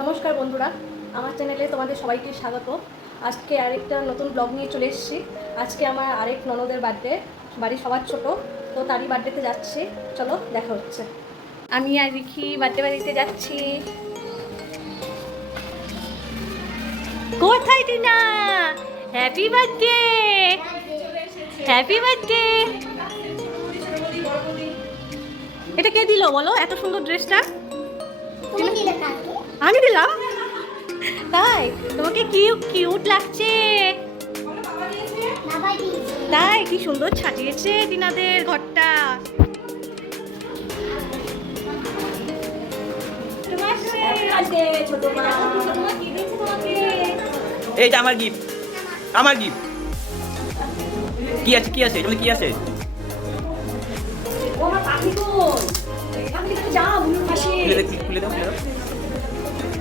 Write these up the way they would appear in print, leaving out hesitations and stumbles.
নমস্কার বন্ধুরা, আমার চ্যানেলে তোমাদের সবাইকে স্বাগত। আজকে আরেকটা নতুন ব্লগ নিয়ে চলে এসেছি। আজকে আমার আরেক ননদের বার্থডে, বাড়ি সবার ছোট, তো তারই বার্থডেতে যাচ্ছি। চলো দেখা হচ্ছে। আমি আর রিখি বার্থডে বাড়িতে যাচ্ছি। কোথায় Tina? Happy birthday, happy birthday. এটা কে দিল বলো, এত সুন্দর ড্রেসটা? আমি দিলাম? তাই? তোমাকে কিউট লাগছে। তাই? কি সুন্দর সাজিয়েছে টিনাদের ঘরটা। এইটা আমার গিফট, আমার গিফট। কি আছে, কি আছে, এগুলো কি আছে? খুলে দাও, খুলে দাও,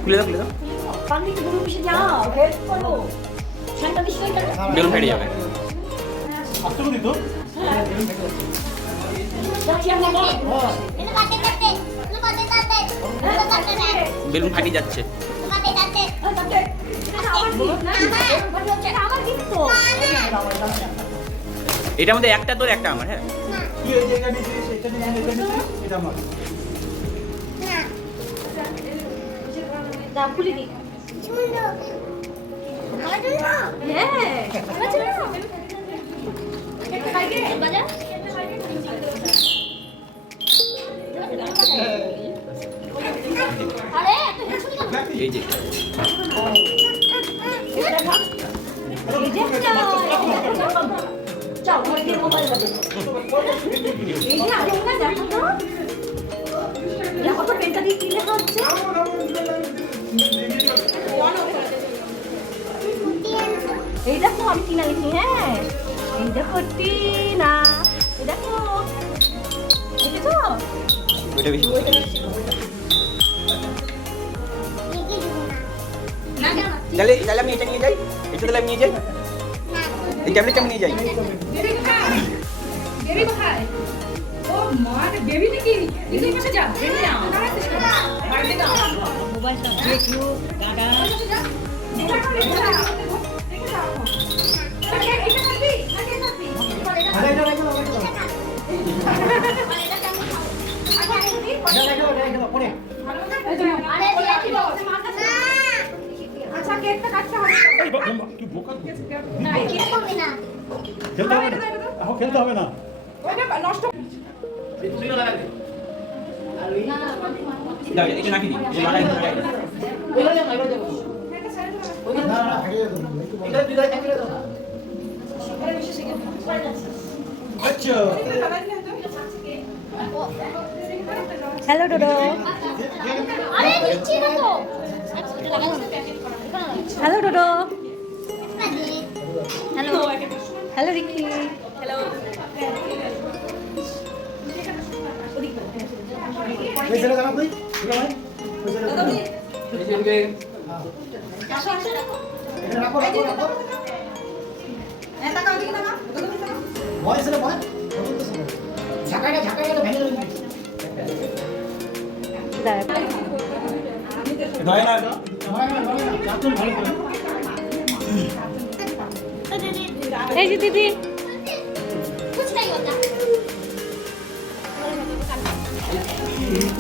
খুলে দাও, খুলে দাও। বেলুন ফেটে যাবে। বেলুন ফাটিয়ে যাচ্ছে। এটার মধ্যে একটা তোর, একটা আমার। হ্যাঁ, এই যে এই দেখো আমি টিনা লিখি। হ্যাঁ, এই দেখো টিনা, এই দেখো, দেখেছো? ওইটা বেশি। তাহলে তাহলে আমি এটা নিয়ে যাই, এটা তাহলে আমি নিয়ে যাই, এই ট্যাবলেটটা আমি নিয়ে যাই। বেবি কোথায়? ও মানে বেবি নাকি? তুই পাশে যা, বেবি না। বাড়িতে যা। মোবাইলটা দেখো, দাদা। আচ্ছা, কেকটা কাটতে হবে। কি বোকা না, কেক হবে না। খেলতে হবে না, এখন খেলতে হবে না। ওইটা নষ্ট। দাও, এটা নাকি নি, এটা লাগাই লাগাই। আচ্ছা, হ্যালো ডোডো। আরে নিচে না তো। Hello Dodo. Hello. Hello Ricky. Hello. ওই ছেলে জানা তুই ঠিক আছে ওই ছেলে দাদা এই ছেলেকে আসো আসো রাখো। এটা রাখো রাখো রাখো হ্যাঁ, টাকা ওদিকে টাকা। ওদিকে টাকা। বয় ছেলে বয় ঝাঁকাইটা ভেঙে দেবে নয় না চাতুল ভালো করে এই যে দিদি। कुछ नहीं होता।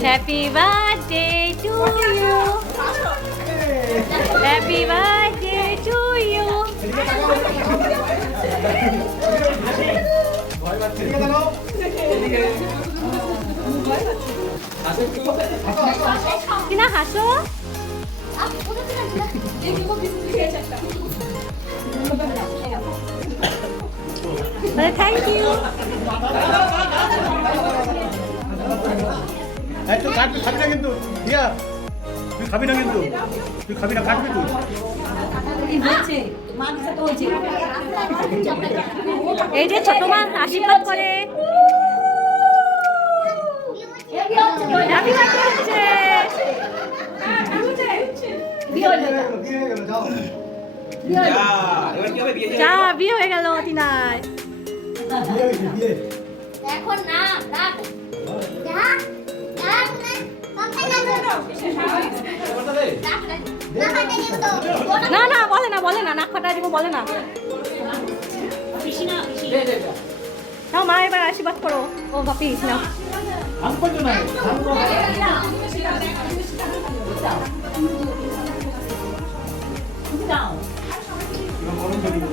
Happy birthday to you, happy birthday to you. Tina হাসো। आप उधर से ना। এই কি বিস্কুট খেয়েছে একটা। Thank you. একটু কাটবি, খাবি না কিন্তু দিয়া তুই খাবি না, কিন্তু তুই খাবি না, কাটবি তুই। এই যে ছোট মা আশীর্বাদ করে। হ্যাপি বার্থডে হচ্ছে। যা বিয়ে হয়ে গেল টিনার। এখন না, রাখ। বলে না নাক ফাটায় দিব বলে না। নাও মা এবার আশীর্বাদ করো। ও বাপি নাও। 안 꺼져나요. 이건 거는 거리고.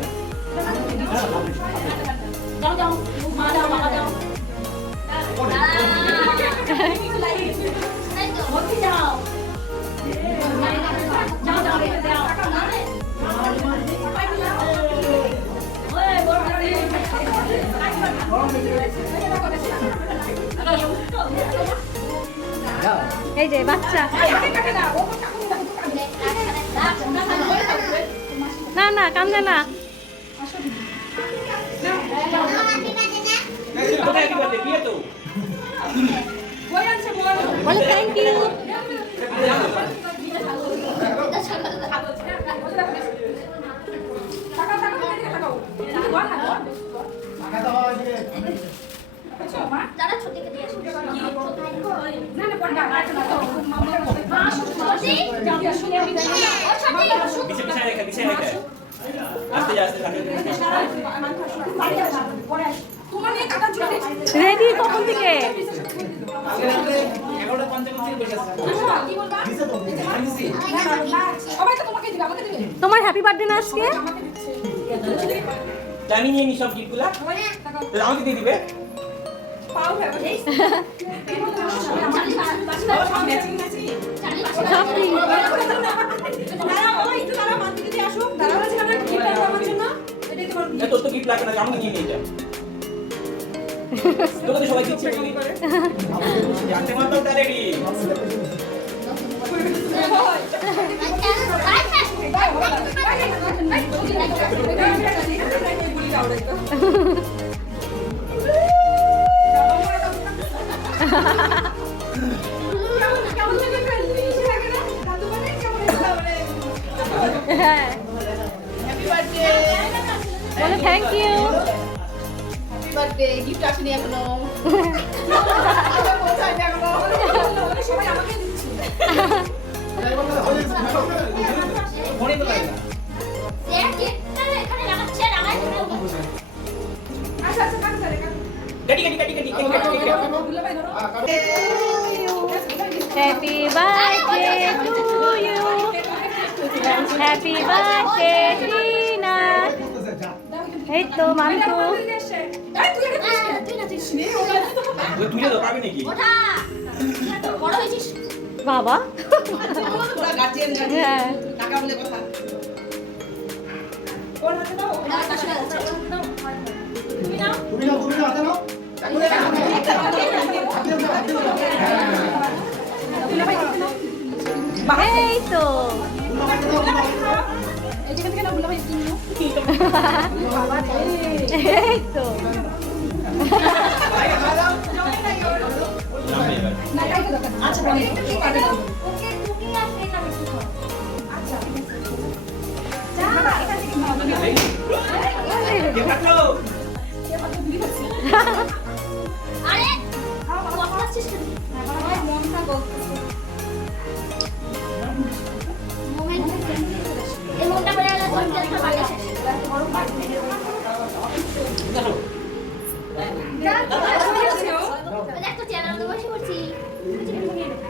এই যে বাচ্চা। না না কান্দে না। কোথায় কি বলতে বিয়ে তো বলে থ্যাংক ইউ। যারা ছোটকে দিয়ে আসো বিছে রেখে আস্তে যা আস্তে থাকে রেডি কখন থেকে? তোমার হ্যাপি বার্থডে না আজকে? জানি নিয়ে নি সব গিফটগুলা আমাকে দিয়ে দিবে তোর তো গিফট লাগবে না আমাকে নিয়ে নিয়ে যা তোকে তো সবাই দিচ্ছে জানতে মাত্র রেডি হ্যাঁ বলে থ্যাংক ইউ। গিফট আসেনি এখনো সবাই আমাকে দিচ্ছে এখানে লাগাচ্ছে লাগাই আচ্ছা আচ্ছা কাটে কাটি দুলাভাই ধরো happy birthday to you. Happy birthday Tina. এই তো মান্তু। তুই তো পাবি নাকি ওঠা বড় হয়েছিস বাবা পুরো গার্জিয়ান হ্যাঁ টাকা বলে কথা তুমি নাও তুমি না হাতে নাও। এই তো এই তো ওকে তুমি আর ফ্রেন্ড আমি কি করব কে ফাটলো আরে কথা বলছিস কেন মনটা বলতেছে এই মনটা বলে গেল তুমি একটা বাড়ি শেষ দেখ তো চেয়ার আমি বসে পড়ছি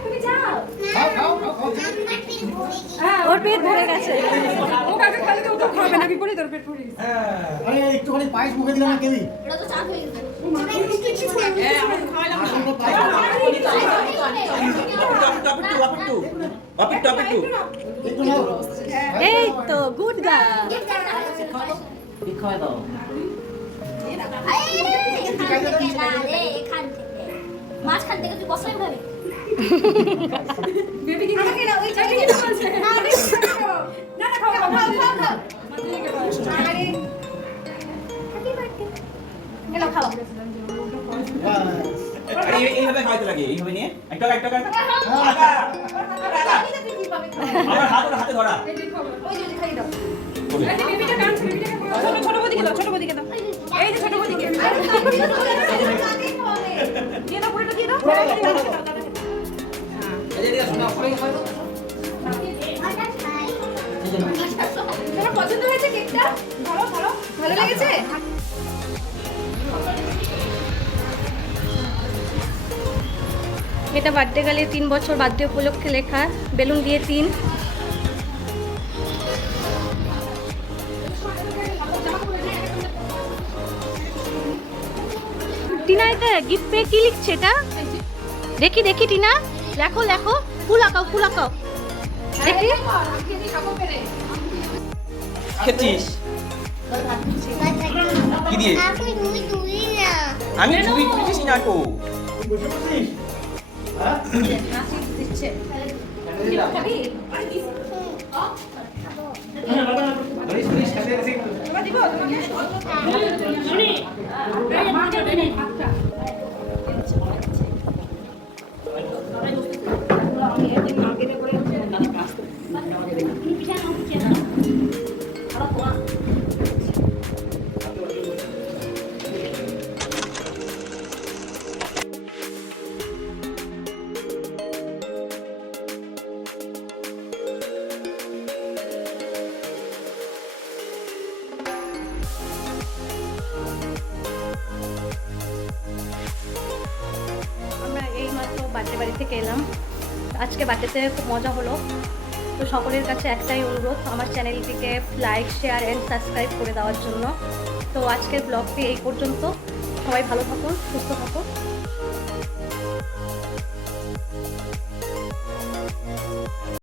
তুমি যাও ওর পেট ভরে গেছে। ও কাকে খালি তো খাবে না বিপরীত তোর পেট পুরি আরে একটুখানি পায়েস মুখে দিলাম না কেবি। এটা তো চা হয়ে গেছে হ্যাঁ আমি খাওয়াইলাম না টপিক টু একটু নাও। এই তো গুড গার্ল। মাঝখান থেকে তুই বসলে ভাবে বেবি কি খাবে না ওই চাইলে কি বলছে না না খাও খাও খাও খাও আরে হ্যাপি বার্থডে এলো খাও। এইভাবে খাওয়াইতে লাগে এইভাবে নিয়ে একটা আমার হাতে ধরা ওই যে খাই দাও এই বেবিটা কাঁদছে বেবিটাকে ছোট বদিকে দাও এই যে ছোট বদিকে দিয়ে দাও পুরোটা দিয়ে দাও আচ্ছা পছন্দ হয়েছে কেকটা? ধরো ধরো ভালো লেগেছে? এটা বার্থডে গালে 3 বছর বার্থডে উপলক্ষে লেখা, বেলুন দিয়ে 3। টিনা এটা গিফট পেয়ে কি লিখছে এটা? দেখি দেখি টিনা, লেখো লেখো, ফুল আঁকাও ফুল আঁকাও দেখি। খেয়েছিস কি দিয়ে? আমি তুই তুই না আমি ছবি তুলেছিস না কো। তুই বসে পড়ছিস? হ্যাঁ? নাচি দিচ্ছে। খাবি? ধরিস, ধরিস, সাথে এসে একটু। তোমার দিব তোমাকে আমরা এইমাত্র বার্থডে বাড়ি থেকে এলাম। আজকে বার্থডেতে খুব মজা হলো। তো সকলের কাছে একটাই অনুরোধ, আমার চ্যানেলটিকে লাইক শেয়ার অ্যান্ড সাবস্ক্রাইব করে দেওয়ার জন্য। তো আজকের ব্লগটি এই পর্যন্ত। সবাই ভালো থাকুন, সুস্থ থাকুন।